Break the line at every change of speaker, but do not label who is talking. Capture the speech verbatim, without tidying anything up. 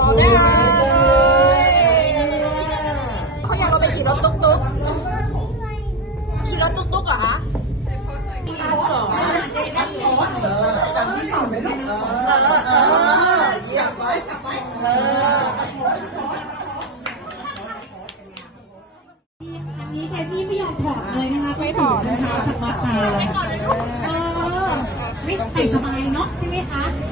ได้เขาอยากเราไปขี่รถตุ๊กตุ๊กขี่รถตุ๊กตุ๊กเหรอคะ
จำที่สองไหมลูกจับไว้จับไว้
อันนี้ใครพี่ไม่อยากถอดเลยนะคะไม่ถอดนะคะจากมาตาเออไม่ใส่สบายเนาะใช่ไหมคะ